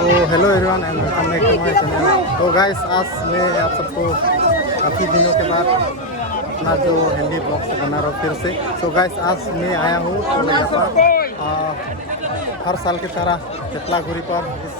तो hello everyone and welcome back to my channel. तो guys आज मैं आप सबको काफ़ी दिनों के बाद अपना जो हिंदी ब्लॉग से बना रहा हूँ फिर से। तो गाइस आज मैं आया हूँ तो यहाँ पर हर साल की तरह चितलागुरी पर इस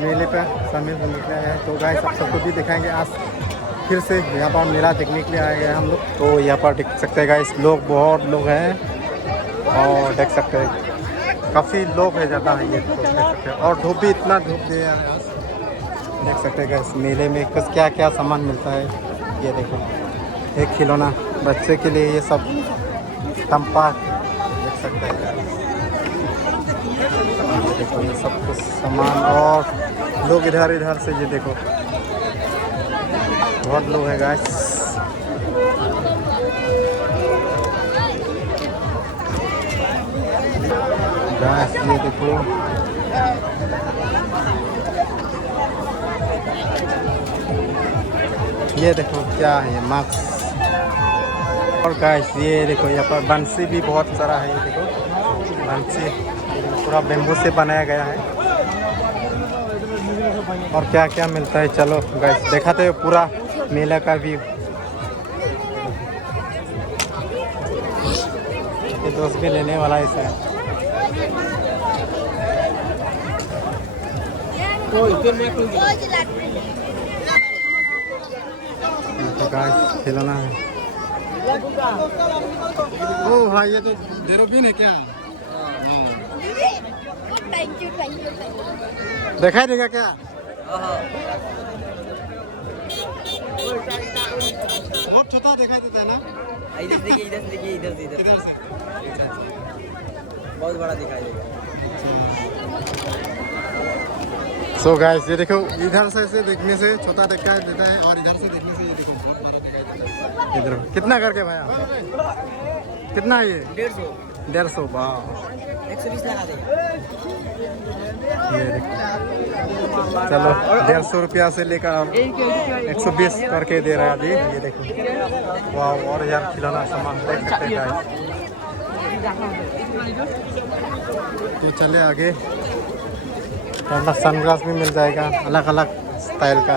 मेले पर शामिल होने के लिए आया है। तो गाइस आप सबको भी दिखाएंगे आज फिर से यहाँ पर मेला देखने के लिए आए गए हम लोग। तो यहाँ पर देख सकते हैं गाइस लोग बहुत लोग हैं और देख सकते हैं काफ़ी लोग है ज़्यादा है ये तो देख सकते हैं। और धूप भी इतना धूप दे रहा है आज देख सकते हैं इस मेले में कुछ क्या क्या सामान मिलता है। ये देखो एक खिलौना बच्चे के लिए ये सब टम्पा देख सकते हैं। ये देखो ये सब कुछ सामान और लोग इधर इधर से ये देखो बहुत लोग है गाइस। ये देखो ये देखो क्या है मास्क। और गाइस ये देखो यहाँ पर बंसी भी बहुत सारा है। ये देखो बंसी पूरा बेम्बू से बनाया गया है। और क्या क्या मिलता है चलो गाइस दिखाते हो पूरा मेला का व्यू। ये दोस्त भी लेने वाला है इसे। तो गाइस खिलौना है। ओ भाई ये तो डेरोबिन है क्या? थैंक यू दिखाई देगा क्या? बहुत छोटा दिखाई देता है ना? इधर देखिए इधर से देखिए इधर से इधर से बहुत बड़ा दिखाई देगा। सो गाइस ये देखो इधर से देखने से छोटा दिखाई देता है और इधर से देखने से ये देखो बहुत बड़ा दिखाई देता है। इधर कितना करके भैया कितना है ये? 150 वाह 120 लगा देगा। ये देखो चलो 150 रुपया से लेकर 120 करके दे रहा है अभी। ये देखो वाह और यार खिलौना सामान देख सकते हैं गाइस। तो चले आगे अपना सनग्लास भी मिल जाएगा अलग अलग स्टाइल का।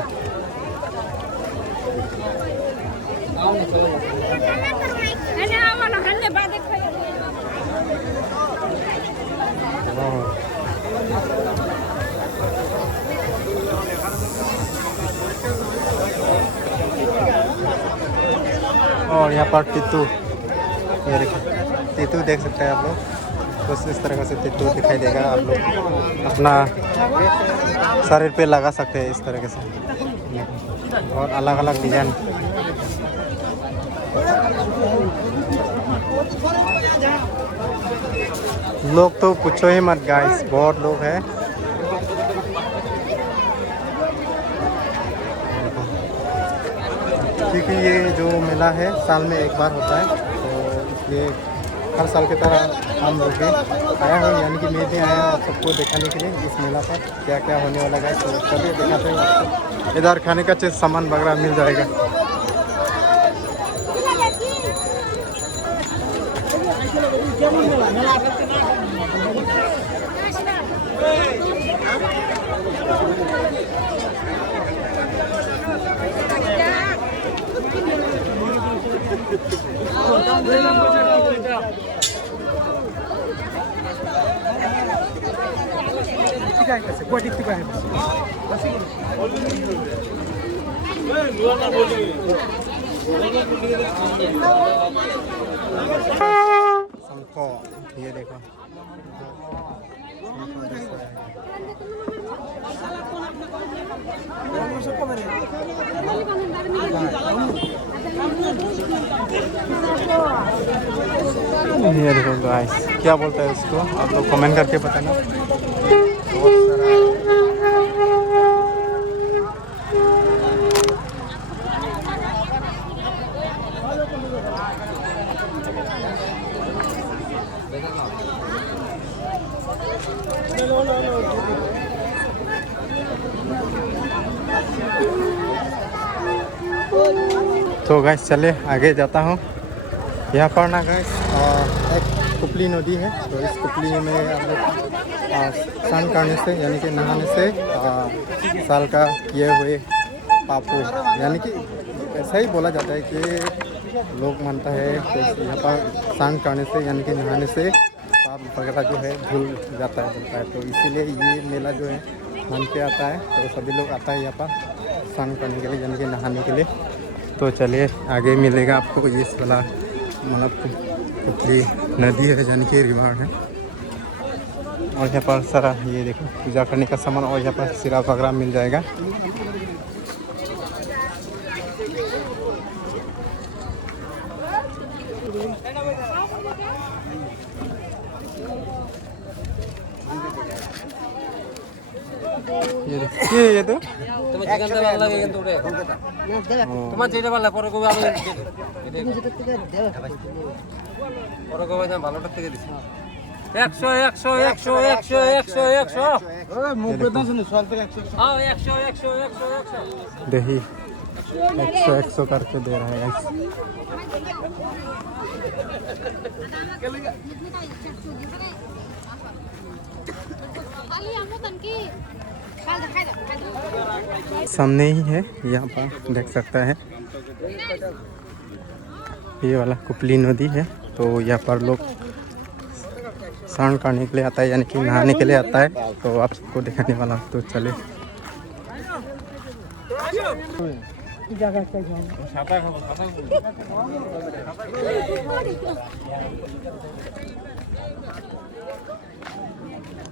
और यहाँ पर टीतू ये देखिए टीतू देख सकते हैं आप लोग। कुछ इस तरह से टीतू दिखाई देगा। आप लोग अपना शरीर पे लगा सकते हैं इस तरह से और अलग अलग डिजाइन। लोग तो पूछो ही मत गाइस बहुत लोग हैं। क्योंकि ये जो मेला है साल में एक बार होता है तो इसलिए हर साल की तरह हम लोग भी आया हूँ यानी कि मैं भी आया हूँ आप सबको दिखाने के लिए इस मेला पर क्या क्या होने वाला है। तो चलिए दिखाते हैं आपको। इधर खाने का चीज़ सामान वगैरह मिल जाएगा। सबको ये देखो ये देखो गाइस क्या बोलता है इसको आप लोग कमेंट करके बताना। बहुत सारा तो गाइस चले आगे जाता हूँ। यहाँ पर ना गाइस एक कुपली नदी है। तो इस कुपली में आप लोग स्नान करने से यानी कि नहाने से साल का किए हुए पापों यानी कि ऐसा ही बोला जाता है कि लोग मानता है तो यहाँ पर स्नान करने से यानी कि नहाने से पाप वगैरह जो है धुल जाता है बोलता है। तो इसीलिए ये मेला जो है मान के आता है। तो सभी लोग आता है यहाँ पर स्नान करने के लिए यानी कि नहाने के लिए। तो चलिए आगे मिलेगा आपको ये वाला मतलब कुपली नदी है यानी कि रिवर है। और यहाँ पर सारा ये देखो पूजा करने का सामान और यहाँ पर सिरा वगैरह मिल जाएगा। ये तो तुम्हें चिकन दे ভালো লাগে কিন্তু ওটা তোমার যেটা ভালো পরে কবে আমি পরে কবে আমি ভালোটা থেকে দিছি 100 100 100 100 100 100 ওই মুখ বেদনা শুনে সল থেকে 100 हां 100 100 100 100 दही 100 100 करके दे रहा है गाइस। सामने ही है यहाँ पर देख सकता है ये वाला कुपली नदी है। तो यहाँ पर लोग स्नान करने के लिए आता है यानी कि नहाने के लिए आता है। तो आप सबको दिखाने वाला हूं। तो चले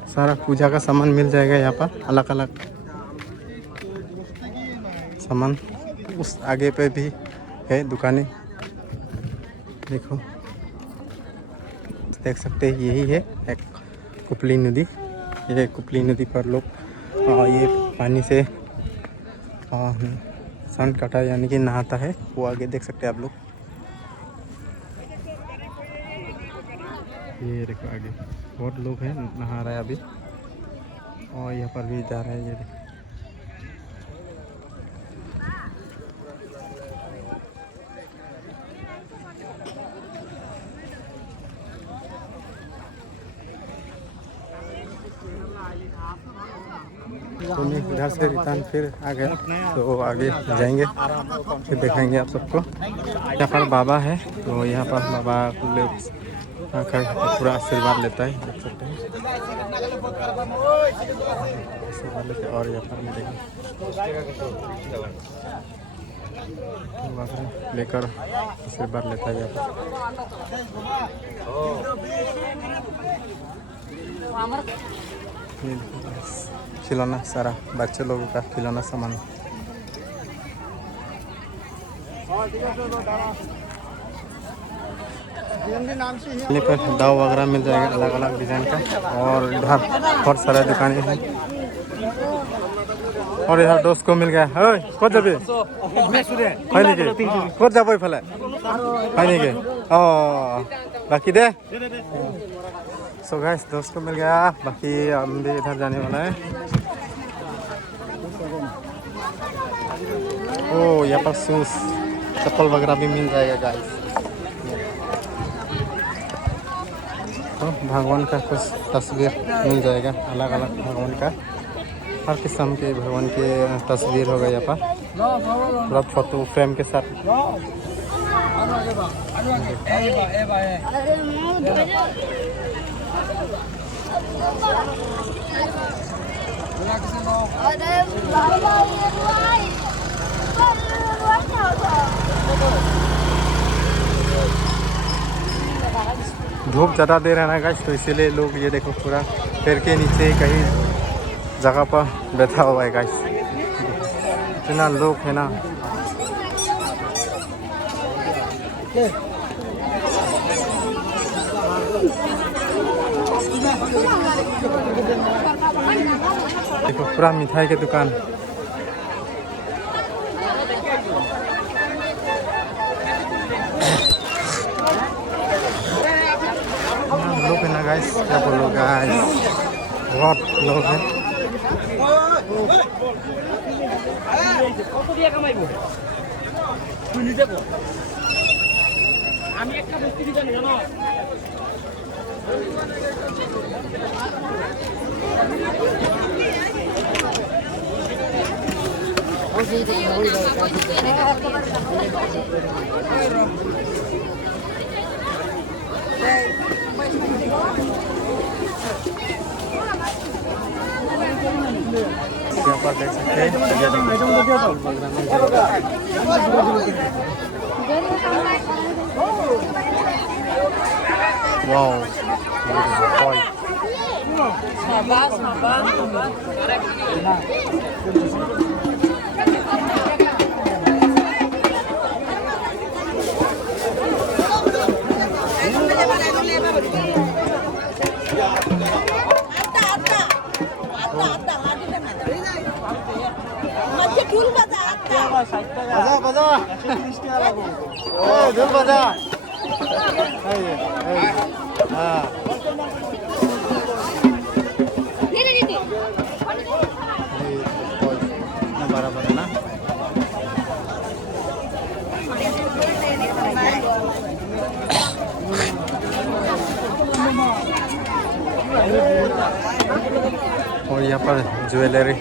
सारा पूजा का सामान मिल जाएगा यहाँ पर अलग अलग सामान। उस आगे पे भी है दुकानें देखो देख सकते हैं यही है एक कुपली नदी। ये कुपली नदी पर लोग ये पानी से स्नान काटा यानी कि नहाता है। वो आगे देख सकते हैं आप लोग। ये देखो आगे बहुत लोग हैं नहा रहा है अभी और यहाँ पर भी जा रहा है। ये देखो तो मैं इधर से रिटर्न फिर आ गया। तो आगे जाएंगे फिर दिखाएंगे आप सबको। यहाँ पर बाबा है तो यहाँ पर बाबा आकर पूरा आशीर्वाद लेता है देख सकते हैं। आशीर्वाद लेते और यहाँ पर मिलेगा लेकर आशीर्वाद लेता है यहाँ पर। खिलौना सारा बच्चे लोगों का खिलौना सामान पर दाव वगैरह मिल जाएगा अलग अलग डिजाइन का। और इधर बहुत सारा दुकानें हैं। और इधर दोस्त को मिल गया है कौन जाबे कौन जाबो फले है नहीं बाकी दे। सो गाइस दोस्त को मिल गया बाकी हम भी इधर जाने वाला है। ओ यहाँ पर शूज चप्पल वगैरह भी मिल जाएगा गाइस। तो भगवान का कुछ तस्वीर मिल जाएगा अलग अलग भगवान का हर किस्म के भगवान के तस्वीर होगा यहाँ पर पूरा फोटो फ्रेम के साथ। धूप ज़्यादा देर है ना गाइस तो इसीलिए लोग ये देखो पूरा पेड़ के नीचे कहीं जगह पर बैठा हुआ है गाइस। इतना लोग है ना। देखो पूरा मिठाई की दुकान लोग है ना गाइस। क्या बोलो गाइस बहुत लोग हैं। यहाँ पर देख सकते हैं वाओ बजा बजा धुल बजा हाँ बराबर है ना और यहाँ पर ज्वेलरी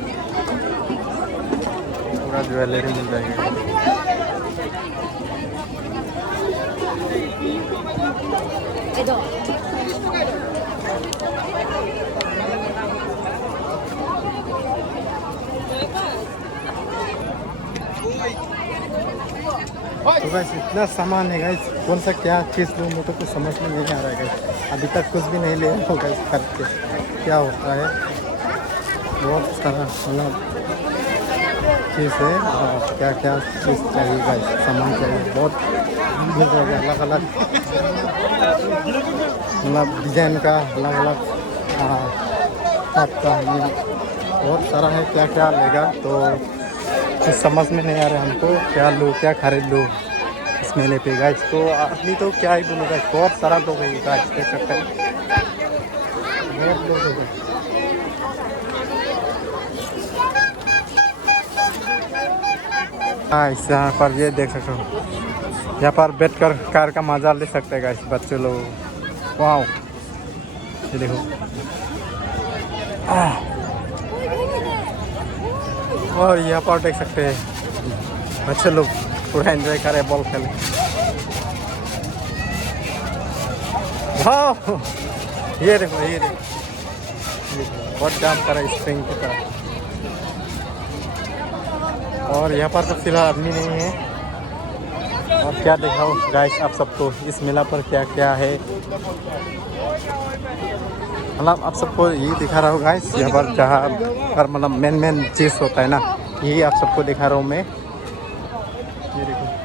पूरा ज्वेलरी मिल जाएगा तो गाइस इतना सामान है गाइस कौन सा क्या चीज़ लूँ मुझे तो कुछ समझ में नहीं आ रहा है गाइस अभी तक कुछ भी नहीं लिया हो गाइस करके क्या होता है बहुत सारा मतलब चीज़ है और क्या क्या चीज़ चाहिए गाइस सामान चाहिए बहुत मिल जाएगा अलग अलग मतलब डिजाइन का अलग अलग टाइप का बहुत सारा है क्या क्या लेगा तो कुछ समझ में नहीं आ रहा हमको क्या लूँ क्या खरीद लूँ इस मेले पे गाइस तो अभी तो क्या ही बोलूँगा बहुत सारा लोग है गाइस देख सकते हैं बहुत लोग है गाइस यहाँ पर ये देख सकते हो यहाँ पर बैठकर कार का मजा ले सकते हैं गाइस बच्चे लोग वाओ ये देखो और यहाँ पर देख सकते हैं बच्चे लोग पूरा एंजॉय कर रहे हैं बॉल खेले वाओ ये देखो ये देखो बहुत जाम कर रहा है स्प्रिंग की तरह और यहाँ पर तो फिलहाल आदमी नहीं है और क्या दिखाओ गाइस आप सबको इस मेला पर क्या क्या है मतलब आप सबको यही दिखा रहा हूँ गाइस यहाँ पर जहाँ पर मतलब मेन चीज़ होता है ना यही आप सबको दिखा रहा हूँ मैं ये देखो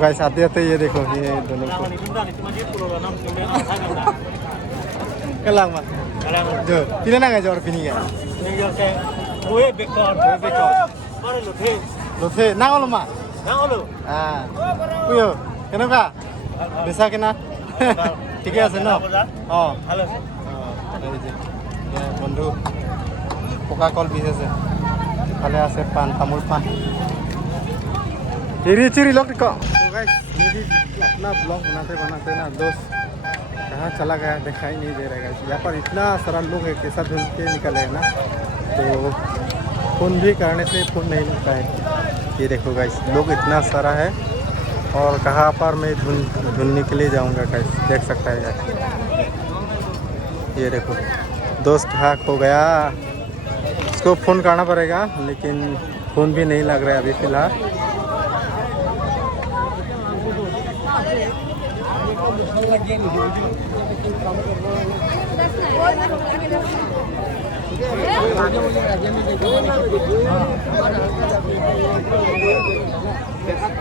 गाइस आते आते ये देखो ये दोनों को कलांग मत जो पिने ना गए और पिनी गए वे बेकार लोथे ना ओलो मा हां कुयो केनका बेसा केना ঠিকে আছে ন ভালো আছে এই যে বন্ধু কোকা কল বিজেছে ভালে আছে পান তামুল পান चिरी लोग को तो गाइस मेरी अपना ब्लॉग बनाते ना दोस्त कहाँ चला गया दिखाई नहीं दे रहा है यहाँ पर इतना सारा लोग है कैसा धुल के निकले है ना तो फ़ोन भी करने से फ़ोन नहीं मिलता है ये देखो गाइस लोग इतना सारा है और कहाँ पर मैं ढूंढने के लिए जाऊँगा गाइस देख सकता है ये देखो दोस्त हैक हो गया उसको फ़ोन करना पड़ेगा लेकिन फ़ोन भी नहीं लग रहा है अभी फ़िलहाल